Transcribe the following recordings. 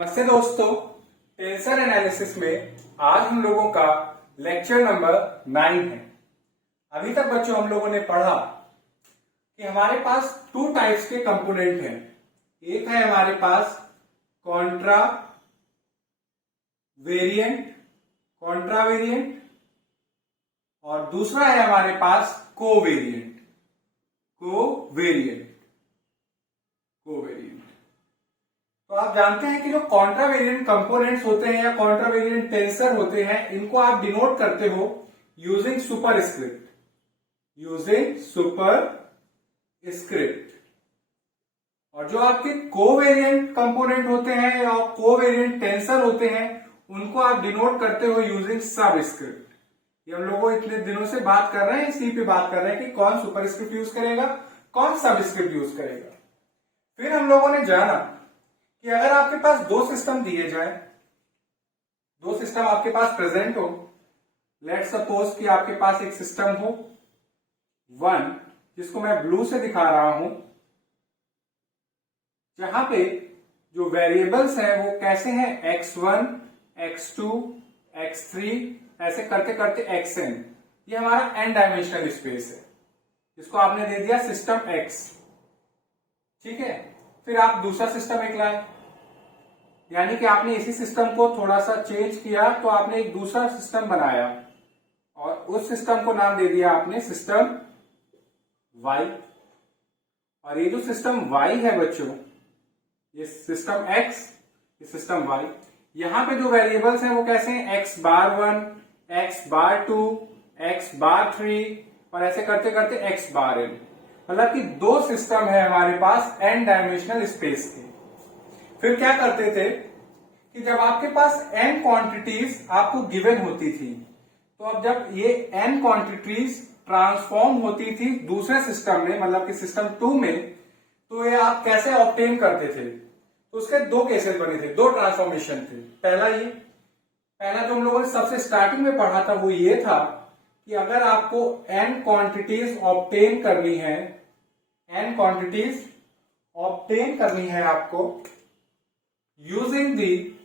नमस्ते दोस्तों, tensor analysis में आज हम लोगों का लेक्चर नंबर 9 है। अभी तक बच्चों हम लोगों ने पढ़ा कि हमारे पास टू टाइप्स के कंपोनेंट हैं। एक है हमारे पास कॉन्ट्रा वेरिएंट और दूसरा है हमारे पास कोवेरिएंट। तो आप जानते हैं कि जो कॉन्ट्रावेरिएंट कंपोनेंट्स होते हैं या कॉन्ट्रावेरिएंट टेंसर होते हैं, इनको आप डिनोट करते हो यूजिंग सुपरस्क्रिप्ट। और जो आपके कोवेरिएंट कंपोनेंट होते हैं या कोवेरिएंट टेंसर होते हैं, उनको आप डिनोट करते हो यूजिंग सबस्क्रिप्ट। ये हम लोग इतने दिनों से बात कर रहे हैं, इसी पे बात कर रहे हैं कि कौन सुपरस्क्रिप्ट यूज करेगा, कौन सबस्क्रिप्ट यूज करेगा। फिर हम लोगों ने जाना कि अगर आपके पास दो सिस्टम दिए जाए, दो सिस्टम आपके पास प्रेजेंट हो, लेट सपोज कि आपके पास एक सिस्टम हो 1, जिसको मैं ब्लू से दिखा रहा हूं, जहां पे जो वेरिएबल्स हैं वो कैसे हैं x1, x2, x3 ऐसे करते करते xn। ये हमारा n डायमेंशनल स्पेस है, जिसको आपने दे दिया सिस्टम x। ठीक है, फिर आप दूसरा सिस्टम एक लाए, यानी कि आपने इसी सिस्टम को थोड़ा सा चेंज किया, तो आपने एक दूसरा सिस्टम बनाया और उस सिस्टम को नाम दे दिया आपने सिस्टम y। और ये जो सिस्टम y है बच्चों, ये सिस्टम x, ये सिस्टम y, यहां पे जो वेरिएबल्स हैं वो कैसे हैं x बार 1, x बार 2, x बार 3 और ऐसे करते करते x बार n। मतलब कि दो सिस्टम है हमारे पास n डायमेंशनल स्पेस के। फिर क्या करते थे कि जब आपके पास n क्वांटिटीज आपको गिवन होती थी, तो अब जब ये n क्वांटिटीज ट्रांसफॉर्म होती थी दूसरे सिस्टम में, मतलब कि सिस्टम 2 में, तो ये आप कैसे ऑब्टेन करते थे। तो उसके दो केसेस बने थे, दो ट्रांसफॉर्मेशन थे। पहला जो हम लोगों ने सबसे स्टार्टिंग में पढ़ा था वो ये था कि अगर आपको n क्वांटिटीज ऑब्टेन करनी है आपको using the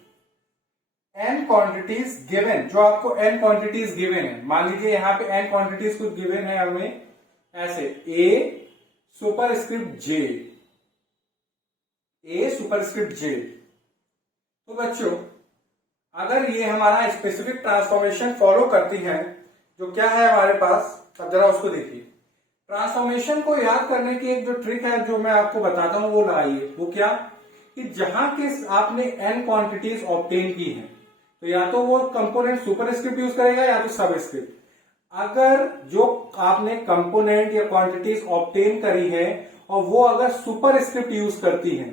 n quantities given. जो आपको n क्वांटिटीज गिवन है, मान लीजिए यहां पे n क्वांटिटीज कुछ गिवन है हमें ऐसे a सुपरस्क्रिप्ट j। तो बच्चों अगर ये हमारा स्पेसिफिक ट्रांसफॉर्मेशन फॉलो करती है, जो क्या है हमारे पास, अब जरा उसको देखिए। ट्रांसफॉर्मेशन को याद करने की एक जो ट्रिक है जो मैं आपको बताता हूं वो लाइए। वो क्या कि जहां के आपने n क्वांटिटीज ऑब्टेन की हैं, तो या तो वो कंपोनेंट सुपरस्क्रिप्ट यूज करेगा या तो सबस्क्रिप्ट। अगर जो आपने कंपोनेंट या क्वांटिटीज ऑब्टेन करी है और वो अगर सुपरस्क्रिप्ट यूज करती है,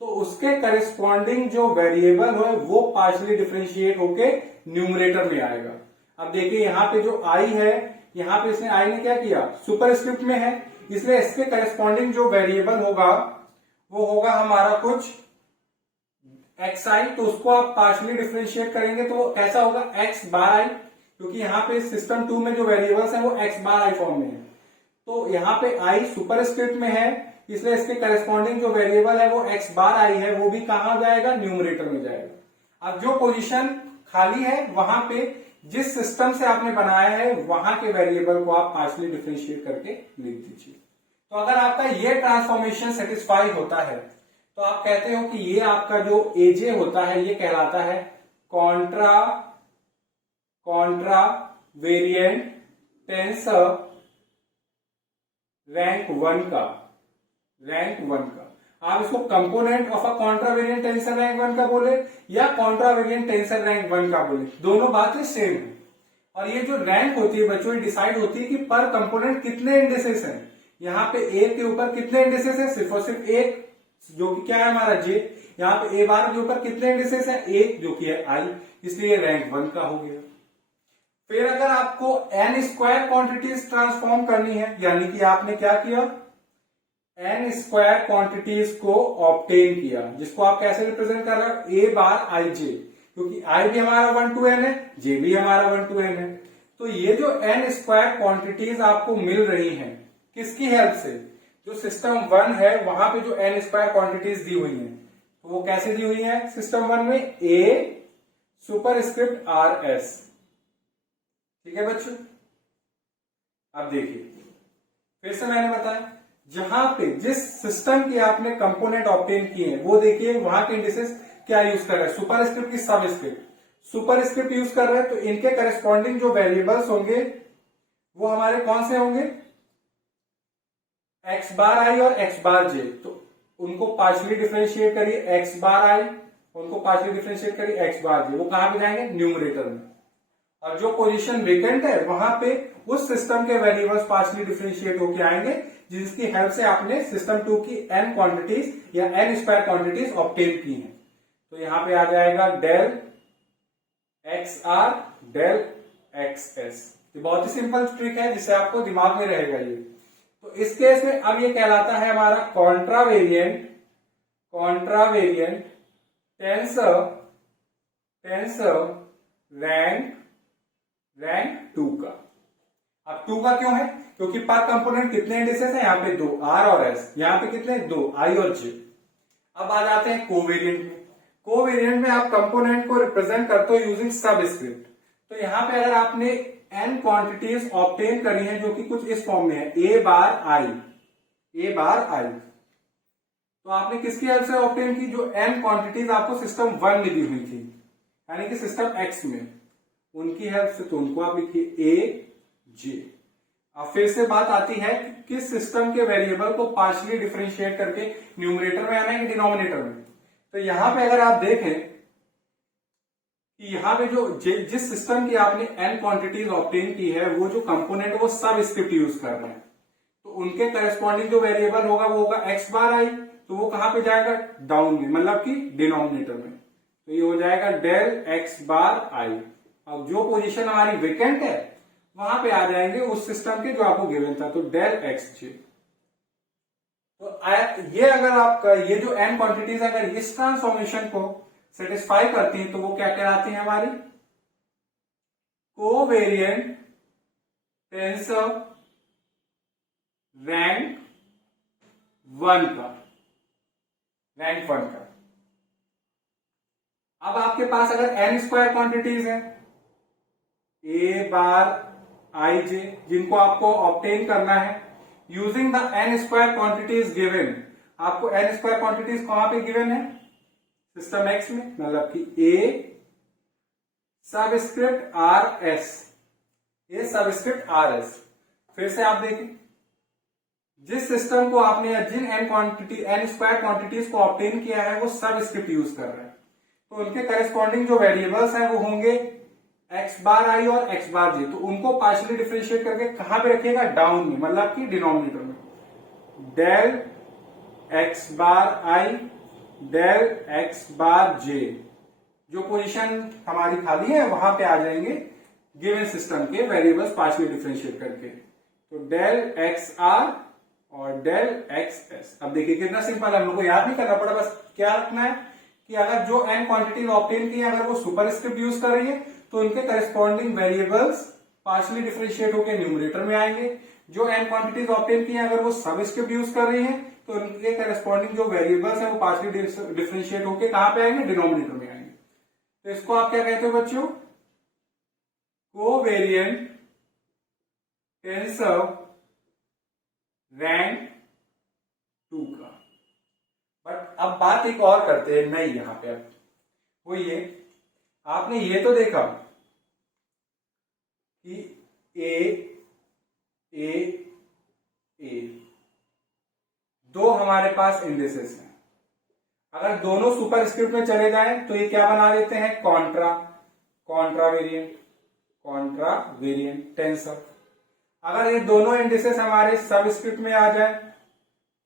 तो उसके करिस्पॉन्डिंग जो वेरिएबल है वो पार्शियली डिफरेंशिएट होके न्यूमरेटर में आएगा। अब देखिए यहां पे जो i है, यहां पे इसने i ने क्या किया, सुपरस्क्रिप्ट में है, इसलिए इसके करिस्पॉन्डिंग जो वेरिएबल होगा वो होगा हमारा कुछ xi। तो उसको आप पार्शियली डिफरेंशिएट करेंगे तो वो कैसा होगा x बार i, क्योंकि यहाँ पे सिस्टम 2 में जो वेरिएबल्स हैं वो x बार i फॉर्म में है। तो यहाँ पे i सुपरस्क्रिप्ट में है, इसलिए इसके करेस्पॉन्डिंग जो वेरिएबल है वो x बार i है, वो भी कहां जाएगा, न्यूमरेटर में जाएगा। अब जो पोजीशन खाली है वहां पे जिस सिस्टम से आपने बनाया है वहां के वेरिएबल को आप पार्शियली डिफरेंशिएट करके लिख दीजिए। तो अगर आपका ये ट्रांसफॉर्मेशन सेटिस्फाई होता है तो आप कहते हो कि ये आपका जो एजे होता है ये कहलाता है कॉन्ट्रा वेरिएंट टेंसर रैंक 1 का। आप इसको component of a contravariant tensor rank 1 का बोले या कॉन्ट्रावेरिएंट टेंसर रैंक 1 का बोले, दोनों बातें सेम है। और ये जो रैंक होती है बच्चों, ये डिसाइड होती है कि पर कंपोनेंट कितने इंडिसेस हैं। यहाँ पे ए के ऊपर कितने इंडिसेस है, सिर्फ और सिर्फ एक, जो कि क्या है हमारा जे। यहाँ पे ए बार के ऊपर कितने इंडिसेस है, एक, जो कि है आई, इसलिए रैंक 1 का हो गया। फिर अगर आपको n स्क्वायर क्वांटिटीज ट्रांसफॉर्म करनी है, यानी कि आपने क्या किया, n स्क्वायर क्वांटिटीज को ऑब्टेन किया, जिसको आप कैसे रिप्रेजेंट कर रहे हो, a बार i j, क्योंकि i भी हमारा 1 to n है, j भी हमारा 1 to n है। तो ये जो n स्क्वायर क्वांटिटीज आपको मिल रही हैं किसकी हेल्प से, जो सिस्टम 1 है वहां पे जो n स्क्वायर क्वांटिटीज दी हुई हैं, तो वो कैसे दी हुई है सिस्टम 1 में, ए सुपरस्क्रिप्ट आर एस। ठीक है बच्चों, अब देखिए फिर से मैंने बताया, जहां पे जिस सिस्टम के आपने कंपोनेंट ऑब्टेन किए हैं वो देखिए वहां के इंडिसेस क्या यूज कर रहे हैं, सुपरस्क्रिप्ट की सबस्क्रिप्ट। सुपरस्क्रिप्ट यूज कर रहे हैं तो इनके करस्पॉन्डिंग जो वेरिएबल्स होंगे वो हमारे कौन से होंगे, एक्स बार आई और एक्स बार जे। तो उनको पार्शियली डिफरेंशिएट करिए एक्स बार आई, उनको पार्शियली डिफरेंशिएट करिए एक्स बार जे, वो कहां पे जाएंगे, न्यूमरेटर में। और जो पोजीशन वेकेंट है वहां पे उस सिस्टम के वेरिएबल्स पार्शियली डिफरेंशिएट होके आएंगे, जिसकी हेल्प से आपने सिस्टम 2 की n क्वांटिटीज या n स्क्वायर क्वांटिटीज ऑब्टेन की हैं। तो यहां पे आ जाएगा del x are del x s. ये बहुत ही सिंपल ट्रिक है जिसे आपको दिमाग में रहेगा ये। तो इस केस में अब ये कहलाता है हमारा कॉन्ट्रावेरिएंट टेंसर रैंक 2 का। अब 2 का क्यों है, क्योंकि पर कंपोनेंट कितने इंडिसेस हैं, यहाँ पे 2 आर और एस, यहाँ पे कितने 2 आई और जे। अब आ जाते हैं कोवेरिएंट में। कोवेरिएंट में आप कंपोनेंट को रिप्रेजेंट करते हो यूजिंग सबस्क्रिप्ट। तो यहां पे अगर आपने n क्वांटिटीज ऑब्टेन करी हैं जो कि कुछ इस फॉर्म में है, ए बार आई, तो आपने किसकी हेल्प से ऑब्टेन की, जो n क्वांटिटीज आपको सिस्टम 1 में दी हुई थी यानी कि सिस्टम x में, उनकी हेल्प से। तो उनको आप लिखिए ए जे। अब फिर से बात आती है कि किस सिस्टम के वेरिएबल को पार्शियली डिफरेंशिएट करके न्यूमरेटर में आना है कि डिनोमिनेटर में। तो यहां पे अगर आप देखें कि यहां पे जो जिस सिस्टम की आपने n क्वांटिटीज ऑब्टेन की है वो जो कंपोनेंट वो सब स्क्रिप्ट यूज कर रहे हैं, तो उनके करस्पॉन्डिंग जो वेरिएबल होगा वो होगा x बार आई। तो वो कहां पे जाएगा, डाउन में, मतलब कि डिनोमिनेटर में। तो ये हो जाएगा डेल x बार आई। अब जो पोजीशन हमारी वेकेंट है वहां पे आ जाएंगे उस सिस्टम के जो आपको गिवन था, तो डेल एक्स जे। तो ये अगर आपका ये जो n क्वांटिटीज अगर इस ट्रांसफॉर्मेशन को सेटिस्फाई करती हैं तो वो क्या कहलाती है हमारी, कोवेरिएंट टेंसर रैंक 1 का। अब आपके पास अगर n स्क्वायर क्वांटिटीज है, ए बार आई जे, जिनको आपको ऑब्टेन करना है using the n square quantities given. आपको n स्क्वायर क्वांटिटीज कहां पे गिवन है, सिस्टम x में, मतलब कि a सबस्क्रिप्ट आर एस, फिर से आप देखिए जिस सिस्टम को आपने या जिन n स्क्वायर क्वांटिटीज को ऑब्टेन किया है वो सबस्क्रिप्ट यूज कर रहे हैं, तो उनके करस्पॉन्डिंग जो वेरिएबल्स हैं वो होंगे एक्स बार आई और एक्स बार जे। तो उनको पार्शियली डिफरेंशिएट करके कहां पे रखिएगा, डाउन में, मतलब कि डिनोमिनेटर में। डेल एक्स बार आई डेल एक्स बार जे, जो पोजीशन हमारी खाली है वहां पे आ जाएंगे गिवन सिस्टम के वेरिएबल्स पार्शियली डिफरेंशिएट करके। तो डेल एक्स आर और डेल एक्स एस। अब देखिए कितना सिंपल है, हम लोग को याद नहीं करना पड़ा, बस क्या रखना है कि अगर जो n क्वांटिटीज ऑब्टेन की है अगर वो सुपरस्क्रिप्ट यूज कर रही है तो उनके करस्पॉन्डिंग वेरिएबल्स पार्शियली डिफरेंशिएट होकर न्यूमरेटर में आएंगे। जो n क्वांटिटीज ऑब्टेन की है अगर वो सबस्क्रिप्ट यूज कर रही है तो उनके करस्पॉन्डिंग जो वेरिएबल्स है वो पार्शियली डिफरेंशिएट होकर कहां पे आएंगे, डिनोमिनेटर में आएंगे। तो इसको आप क्या कहते हो बच्चों, कोवेरिएंट टेंसर रैंक 2 का। बट अब बात एक और करते हैं नई यहां पे, अब वो ये, आपने ये तो देखा कि ए दो हमारे पास इंडिसेस हैं, अगर दोनों सुपरस्क्रिप्ट में चले जाएं तो ये क्या बना देते हैं, कॉन्ट्रावेरिएंट टेंसर। अगर ये दोनों इंडिसेस हमारे सबस्क्रिप्ट में आ जाए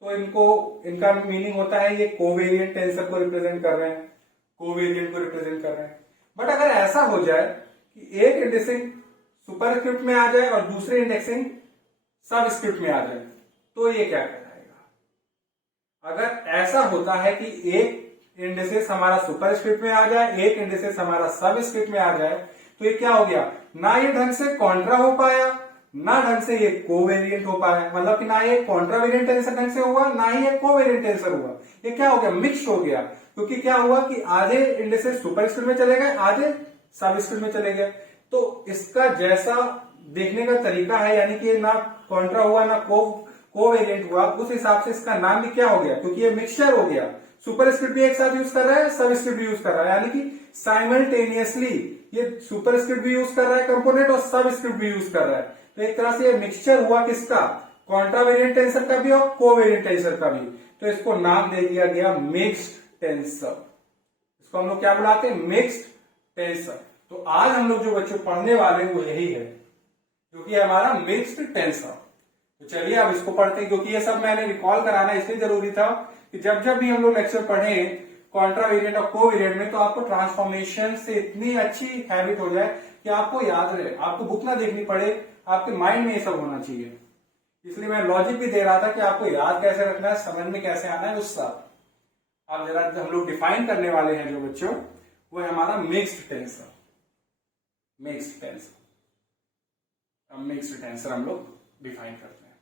तो इनका मीनिंग होता है ये कोवेरिएंट टेंसर को रिप्रेजेंट कर रहे हैं, कोवेरिएंट को रिप्रेजेंट कर रहे हैं। बट अगर ऐसा हो जाए कि एक इंडेक्सिंग सुपरस्क्रिप्ट में आ जाए और दूसरे इंडेक्सिंग सबस्क्रिप्ट में आ जाए तो ये क्या कहलाएगा। अगर ऐसा होता है कि एक इंडेक्सेस हमारा सुपरस्क्रिप्ट में आ जाए, एक इंडेक्सेस हमारा सबस्क्रिप्ट में आ जाए, तो ये क्या हो गया, ना ये ढंग से कॉन्ट्रा हो पाया ना ढंग से ये कोवेरिएंट हो पाया, मतलब कि ना ये कॉन्ट्रावेरिएंट टेंसर ढंग से हुआ, ना ही ये कोवेरिएंट टेंसर हुआ। ये क्या हो गया, मिक्स हो गया। क्योंकि क्या हुआ कि आधे इंडिसेस सुपरस्क्रिप्ट में चले गए, आधे सबस्क्रिप्ट में चले गए। तो इसका जैसा देखने का तरीका है, यानी कि ये ना कॉन्ट्रा हुआ ना कोवेरिएंट हुआ, उस हिसाब से इसका नाम भी क्या हो गया, क्योंकि ये मिक्सचर हो गया। सुपरस्क्रिप्ट भी एक साथ यूज कर रहा है, सबस्क्रिप्ट भी यूज कर रहा है, यानी कि साइमल्टेनियसली ये सुपरस्क्रिप्ट भी यूज कर रहा है कंपोनेंट और सबस्क्रिप्ट भी यूज कर रहा है। तो एक तरह से ये मिक्सचर हुआ किसका, कॉन्ट्रावेरिएंट टेंसर का भी और कोवेरिएंट टेंसर का भी। तो इसको नाम दे दिया गया मिक्स्ड टेंसर। इसको हम लोग क्या बुलाते हैं, मिक्स्ड टेंसर। तो आज हम लोग जो बच्चों पढ़ने वाले हैं वो यही है, जो कि हमारा मिक्स्ड टेंसर। तो चलिए अब इसको पढ़ते हैं, क्योंकि ये सब मैंने रिकॉल कराना इसलिए जरूरी था कि जब जब भी हम लोग लेक्चर पढ़ें कॉन्ट्रावेरिएंट और कोवेरिएंट में, तो आपको ट्रांसफॉर्मेशन से इतनी अच्छी हैबिट हो जाए कि आपको याद रहे, आपको बुक ना देखनी पड़े, आपके माइंड में ये सब होना चाहिए। इसलिए मैं लॉजिक भी दे रहा था कि आपको याद कैसे रखना है, समझ में कैसे आना है, उस सब। अब जरा हम लोग डिफाइन करने वाले हैं जो बच्चों, वो है हमारा मिक्स्ड टेंसर। मिक्स्ड टेंसर, अब मिक्स्ड टेंसर हम लोग डिफाइन करते हैं।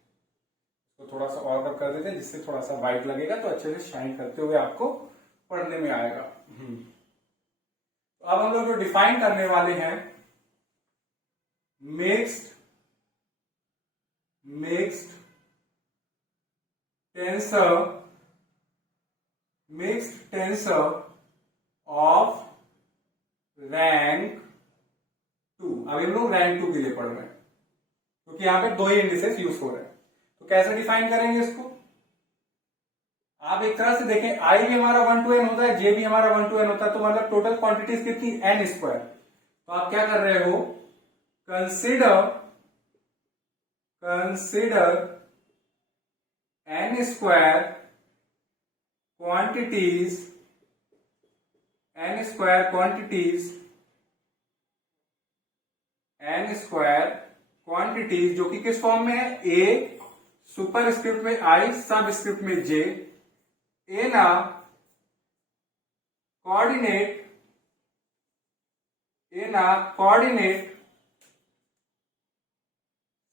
तो थोड़ा सा और कट कर देते हैं, जिससे थोड़ा सा वाइट लगेगा, तो अच्छे से शाइन करते हुए आपको पढ़ने में आएगा। तो अब हम लोग जो डिफाइन करने वाले हैं मिक्स्ड टेंसर ऑफ रैंक 2। अभी हम लोग रैंक 2 के लिए पढ़ रहे हैं, क्योंकि यहां पे दो ही इंडिसेस यूज हो रहे हैं। तो कैसे डिफाइन करेंगे इसको, आप एक तरह से देखें, आई भी हमारा 1 to n होता है, जे भी हमारा 1 to n होता है, तो मतलब टोटल क्वांटिटीज कितनी, n स्क्वायर। तो आप क्या कर रहे हो, कंसिडर n स्क्वायर क्वांटिटीज जो कि किस फॉर्म में है, a सुपर स्क्रिप्ट में i सब स्क्रिप्ट में j in a coordinate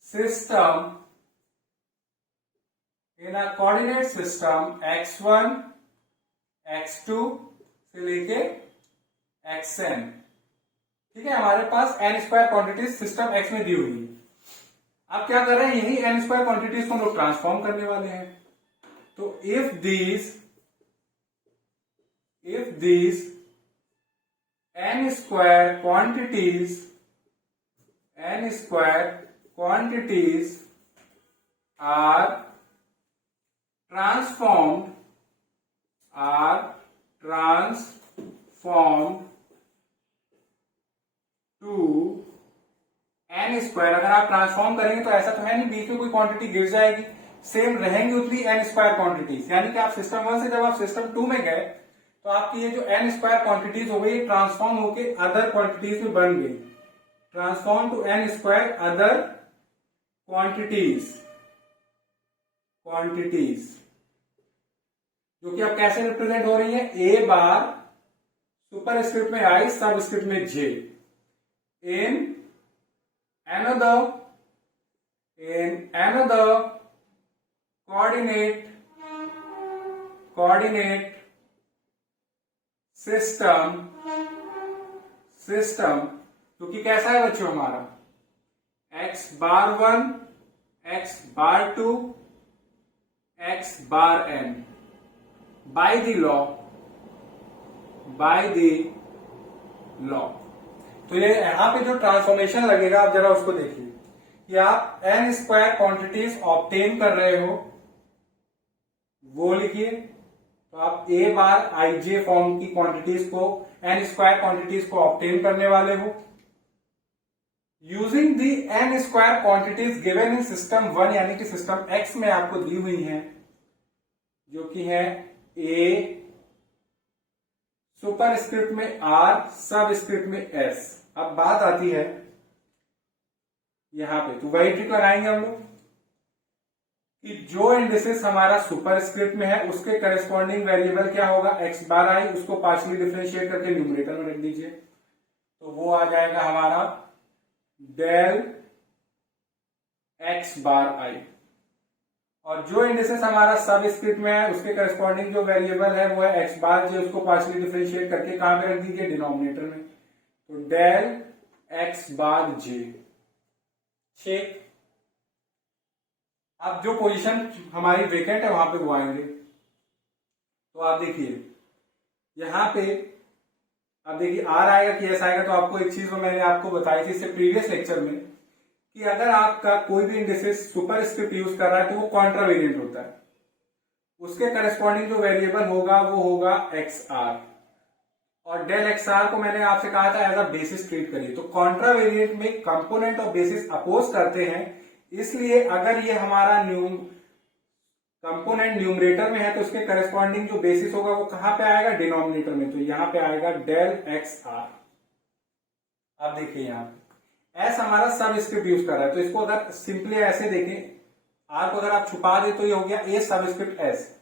system x1 x2 से लेके xn। ठीक है, हमारे पास n square quantities system x में दी हुई है। अब क्या कर रहे हैं, यही n स्क्वायर क्वांटिटीज को हम लोग ट्रांसफॉर्म करने वाले हैं। तो if these n square quantities are transformed to n square. अगर आप ट्रांसफॉर्म करेंगे तो ऐसा तो है नहीं बीच में कोई क्वांटिटी गिर जाएगी, सेम रहेंगी उतनी n स्क्वायर क्वांटिटीज। यानी कि आप सिस्टम 1 से जब आप सिस्टम 2 में गए, तो आपकी ये जो n स्क्वायर क्वांटिटीज हो गई, ट्रांसफॉर्म होके अदर क्वांटिटीज में बन गई। Transform to n square other quantities, जो कि अब कैसे रिप्रेजेंट हो रही है, a बार सुपर स्क्रिप्ट में i सब स्क्रिप्ट में j in another coordinate system जो कि कैसा है बच्चों हमारा, x bar 1 x bar 2 x bar n by the law। तो ये यहां पे जो ट्रांसफॉर्मेशन लगेगा, आप जरा उसको देखिए कि आप n स्क्वायर क्वांटिटीज ऑब्टेन कर रहे हो, वो लिखिए। तो आप a बार ij फॉर्म की क्वांटिटीज को, n स्क्वायर क्वांटिटीज को ऑब्टेन करने वाले हो using the n square quantities given in system 1, यानी कि सिस्टम x में आपको दी हुई हैं, जो कि है a सुपर स्क्रिप्ट में r सब स्क्रिप्ट में s। अब बात आती है यहां पे, तो वही ट्रिक लगाएंगे हम लोग कि जो इंडिसेस हमारा सुपर स्क्रिप्ट में है उसके करस्पॉन्डिंग वेरिएबल क्या होगा, x बार i, उसको पार्शियली डिफरेंशिएट करके न्यूमरेटर में रख दीजिए। तो वो आ जाएगा हमारा डेल एक्स बार आई। और जो इंडिसेस हमारा सब स्क्रिप्ट में है उसके करस्पॉन्डिंग जो वेरिएबल है वो है एक्स बार जे, उसको पार्शियली डिफरेंशिएट करके कहां पे रख दीजिए, डिनोमिनेटर में। तो डेल एक्स बार जे। ठीक, अब जो पोजीशन हमारी वेकेंट है वहां पे वो आएंगे। तो आप देखिए यहां पे, अब देखिए आर आएगा कि एस आएगा। तो आपको एक चीज मैंने आपको बताई थी इससे प्रीवियस लेक्चर में कि अगर आपका कोई भी इंडिसेस सुपरस्क्रिप्ट यूज कर रहा है तो वो कॉन्ट्रावेरिएंट होता है, उसके करस्पॉन्डिंग जो वेरिएबल होगा वो होगा एक्स आर। और डेल एक्स आर को मैंने आपसे कहा था एज अ बेसिस ट्रीट करिए। तो कॉन्ट्रावेरिएंट में कंपोनेंट और बेसिस अपोज करते हैं, इसलिए अगर ये हमारा कंपोनेंट न्यूमरेटर में है तो उसके करस्पॉन्डिंग जो बेसिस होगा वो कहां पे आएगा, डिनोमिनेटर में। तो यहां पे आएगा डेल एक्स आर। अब देखिए यहां पे एस हमारा सब स्क्रिप्ट यूज कर रहा है, तो इसको अगर सिंपली ऐसे देखें, आर को अगर आप छुपा दे तो ये हो गया ए सब स्क्रिप्ट एस।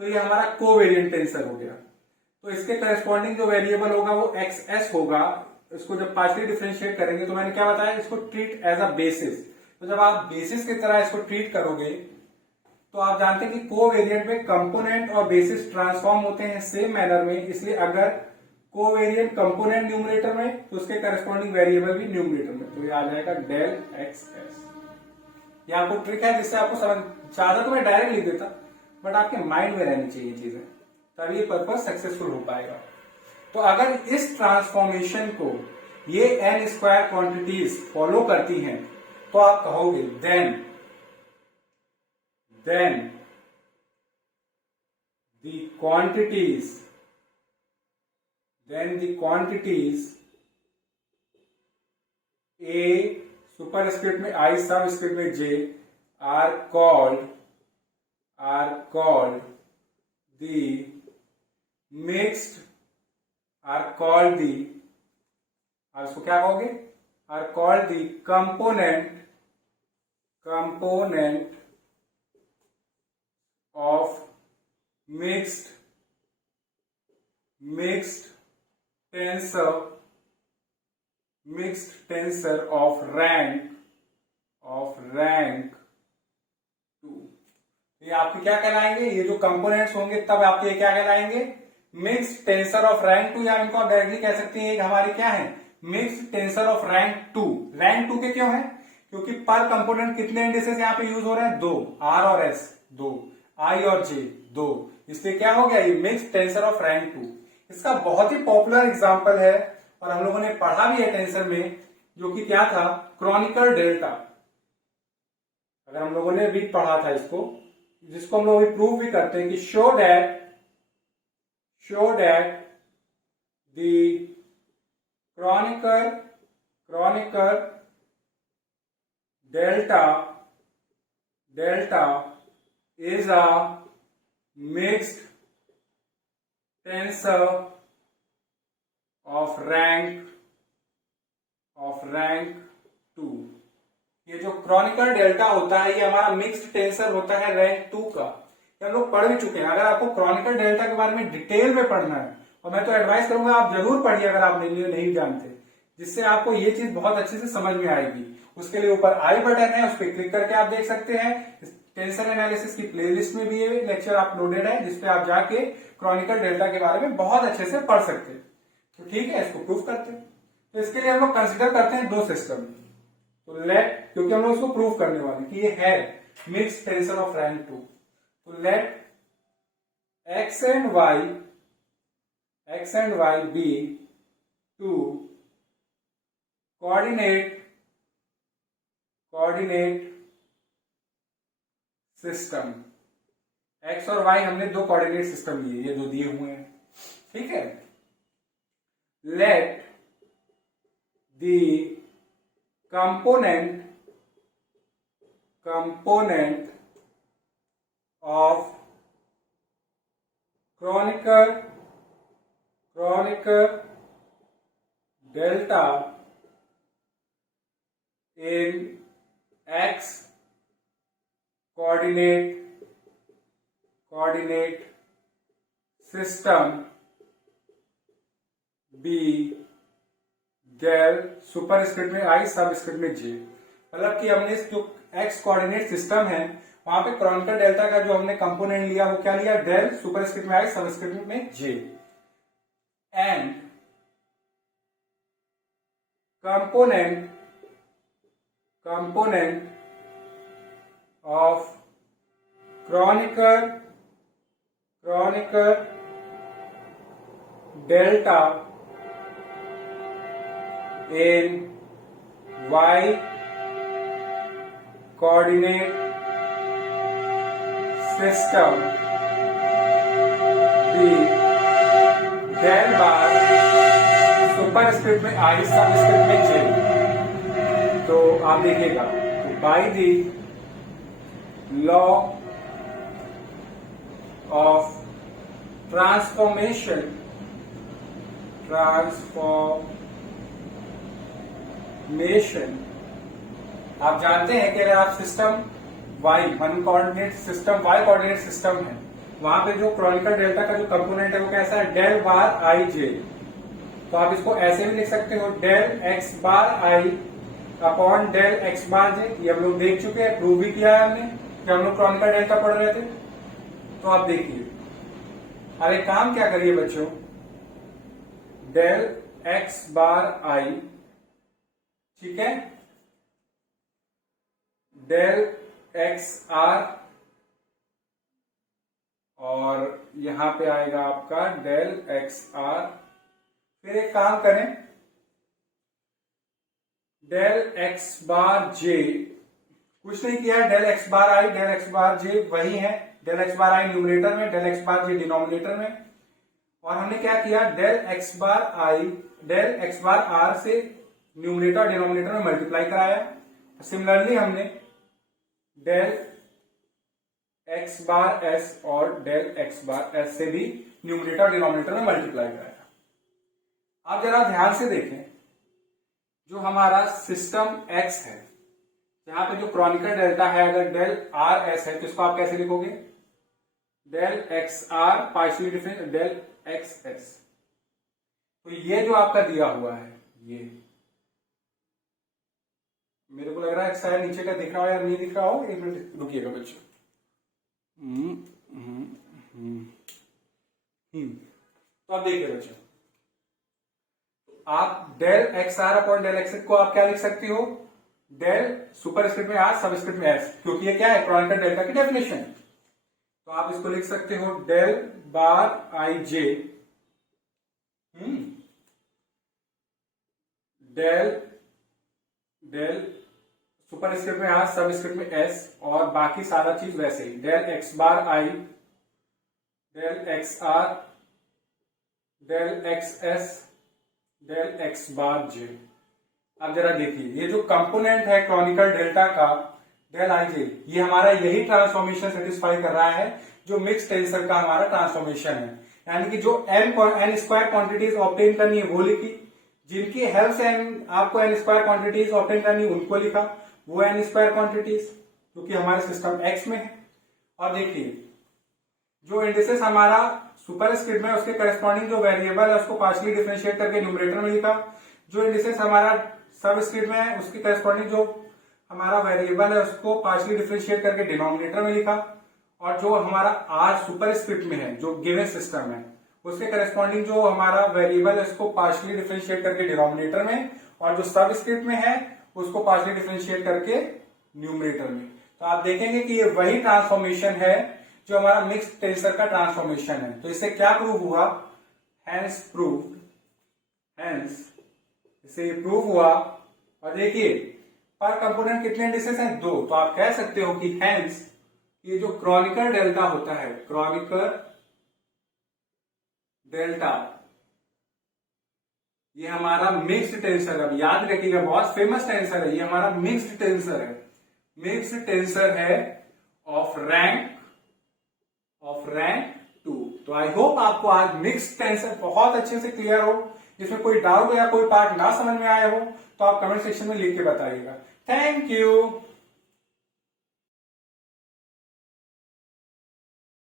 तो ये हमारा कोवेरिएंट टेंसर हो गया। तो इसके करस्पॉन्डिंग जो वेरिएबल होगा वो एक्स एस होगा। इसको जब पार्शियली डिफरेंशिएट करेंगे तो मैंने क्या बताया, इसको ट्रीट एज अ बेसिस। तो जब आप बेसिस की तरह इसको ट्रीट करोगे तो आप जानते हैं कि कोवेरिएंट में कंपोनेंट और बेसिस ट्रांसफॉर्म होते हैं सेम मैनर में, इसलिए अगर कोवेरिएंट कंपोनेंट न्यूमरेटर में तो उसके करस्पॉन्डिंग वेरिएबल भी न्यूमरेटर में। तो ये आ जाएगा डेल एक्स एस। ये आपको ट्रिक है जिससे आपको समझ, ज्यादा तो मैं डायरेक्ट लिख देता बट आपके माइंड में रहनी चाहिए चीजें, तभी ये पर्पज सक्सेसफुल हो पाएगा। तो अगर इस ट्रांसफॉर्मेशन को ये एन स्क्वायर क्वांटिटीज फॉलो करती हैं तो आप कहोगे then the quantities A superscript में I सबस्क्रिप्ट में J are called the mixed, आप इसको क्या कहोगे, are called the component of mixed tensor of rank 2। ये आपके क्या कहलाएंगे, ये जो कंपोनेंट्स होंगे तब आपके ये क्या कहलाएंगे, मिक्स्ड टेंसर ऑफ रैंक 2, या इनको आप डायरेक्टली कह सकते हैं हमारी क्या है, mixed tensor of rank 2। Rank 2 के क्यों है, क्योंकि पर कंपोनेंट कितने इंडिसेस यहाँ पे यूज हो रहे हैं, 2, आर और एस 2, आई और जे 2, इसलिए क्या हो गया ये मिक्स्ड टेंसर ऑफ रैंक 2। इसका बहुत ही पॉपुलर एग्जांपल है और हम लोगों ने पढ़ा भी है टेंसर में, जो कि क्या था, क्रॉनिकल डेल्टा। अगर हम लोगों ने भी पढ़ा था इसको, जिसको हम लोग प्रूव भी करते हैं कि show that the Chronicle delta is a mixed tensor of rank 2। ये जो क्रॉनिकल डेल्टा होता है ये हमारा मिक्स्ड टेंसर होता है रैंक 2 का। ये हम लोग पढ़ भी चुके हैं। अगर आपको क्रॉनिकल डेल्टा के बारे में डिटेल में पढ़ना है, और मैं तो एडवाइस करूंगा आप जरूर पढ़िए अगर आप नहीं जानते, जिससे आपको ये चीज बहुत अच्छे से समझ में आएगी। उसके लिए ऊपर आई बटन है, उस पर क्लिक करके आप देख सकते हैं। टेंसर एनालिसिस की प्लेलिस्ट में भी ये लेक्चर अपलोडेड है, जिसपे आप जाके क्रॉनिकल डेल्टा के बारे में बहुत अच्छे से पढ़ सकते हैं। तो ठीक है, इसको प्रूव करते हैं। तो इसके लिए हम लोग कंसिडर करते हैं दो सिस्टम। तो लेट, क्योंकि हम लोग इसको प्रूव करने वाले कि ये है मिक्स्ड टेंसर ऑफ रैंक 2, तो let x and y be two coordinate system. X और वाई हमने दो कोऑर्डिनेट सिस्टम लिए, ये दो दिए हुए हैं, ठीक है। Let the component of Kronecker delta in x coordinate system b del superscript में i सबस्क्रिप्ट में j। मतलब कि हमने जो एक्स कोऑर्डिनेट सिस्टम है वहां पे क्रॉनिकल डेल्टा का जो हमने कंपोनेंट लिया वो क्या लिया, डेल सुपरस्क्रिप्ट में आई सबस्क्रिप्ट में J, and component of Kronecker delta in y coordinate system be del bar superscript में आई सबस्क्रिप्ट में जे। तो आप देखिएगा by the law of transformation आप जानते हैं कि अगर आप system y one coordinate system y coordinate system है वहां पे जो क्रॉनिकल डेल्टा का जो कंपोनेंट है वो कैसा है, डेल बार आई जे। तो आप इसको ऐसे भी लिख सकते हो, डेल एक्स बार आई अपॉन डेल एक्स बार जे। ये हम लोग देख चुके हैं, प्रूव भी किया है हमने जब हम लोग क्रॉनिकल डेल्टा पढ़ रहे थे। तो आप देखिए, अब एक काम क्या करिए बच्चों, डेल एक्स बार आई, ठीक है, डेल एक्स आर, और यहां पे आएगा आपका डेल एक्स आर। फिर एक काम करें, डेल एक्स बार जे, कुछ नहीं किया है, डेल एक्स बार आई डेल एक्स बार जे वही है, del x bar i numerator में, del x bar j denominator में, और हमने क्या किया, डेल एक्स बार आई डेल एक्स बार आर से न्यूमरेटर डिनोमिनेटर में मल्टीप्लाई कराया। सिमिलरली हमने डेल एक्स बार एस और डेल एक्स बार एस से भी न्यूमरेटर डिनोमिनेटर में मल्टीप्लाई कराया। आप जरा ध्यान से देखें, जो हमारा सिस्टम एक्स है, यहां पे जो क्रॉनिकल डेल्टा है, अगर डेल आर एस है तो इसको आप कैसे लिखोगे, del x r partially difference del x s. तो ये जो आपका दिया हुआ है, ये मेरे को लग रहा है शायद नीचे का दिख रहा हो या नहीं दिख रहा हो, एक मिनट रुकिएगा बच्चों। तो आप देखिए बच्चों, आप del x r upon del x को आप क्या लिख सकते हो, डेल सुपरस्क्रिप्ट में आर सबस्क्रिप्ट में एस, क्योंकि ये क्या है, क्रॉनिकल डेल्टा की डेफिनेशन। तो आप इसको लिख सकते हो del bar I J del superscript में आर सबस्क्रिप्ट में एस, और बाकी सारा चीज वैसे ही, del x bar I del x are del x S del x bar J. अब जरा देखिए, ये जो कंपोनेंट है क्रॉनिकल डेल्टा का डेल आई जे, ये हमारा यही ट्रांसफॉर्मेशन सेटिस्फाई कर रहा है जो मिक्स टेंसर का हमारा ट्रांसफॉर्मेशन है। यानी कि जो एन स्क्वायर क्वांटिटीज ऑब्टेन करनी है वो लिखी, जिनकी हेल्प से आपको एन स्क्वायर क्वांटिटीज ऑब्टेन करनी उनको लिखा, वो एन स्क्वायर क्वांटिटीज क्योंकि हमारे सिस्टम एक्स में है। और देखिए, जो इंडिसेस हमारा सुपरस्क्रिप्ट में उसके करस्पॉन्डिंग जो वेरिएबल है उसको पार्शियली डिफरेंशिएट करके न्यूमरेटर में लिखा, जो इंडिसेस हमारा सबस्क्रिप्ट में है उसके करस्पॉन्डिंग जो हमारा वेरिएबल है उसको पार्शियली डिफरेंशिएट करके डिनोमिनेटर में लिखा, और जो हमारा आर सुपरस्क्रिप्ट में है जो गिवन सिस्टम है उसके करस्पॉन्डिंग जो हमारा वेरिएबल है उसको पार्शियली डिफरेंशिएट करके डिनोमिनेटर में, और जो सबस्क्रिप्ट में है उसको पार्शियली डिफरेंशिएट करके न्यूमरेटर में। तो आप देखेंगे कि ये वही ट्रांसफॉर्मेशन है जो हमारा मिक्स्ड टेंसर का ट्रांसफॉर्मेशन है। तो इससे क्या प्रूव हुआ, हैंस प्रूव्ड, हैंस इससे ये प्रूव हुआ। और देखिए, पर कंपोनेंट कितने इंडिसेस हैं, 2। तो आप कह सकते हो कि हैंस ये जो क्रॉनिकल डेल्टा होता है, क्रॉनिकल डेल्टा, ये हमारा मिक्स्ड टेंसर है। याद रखिएगा, बहुत फेमस टेंसर है ये हमारा, मिक्स्ड टेंसर है, मिक्स्ड टेंसर है ऑफ रैंक 2। तो आई होप आपको आज मिक्स्ड टेंसर बहुत अच्छे से क्लियर हो। इसमें कोई डाउट या कोई पार्ट ना समझ में आया हो तो आप कमेंट सेक्शन में लिख के बताइएगा। Thank you.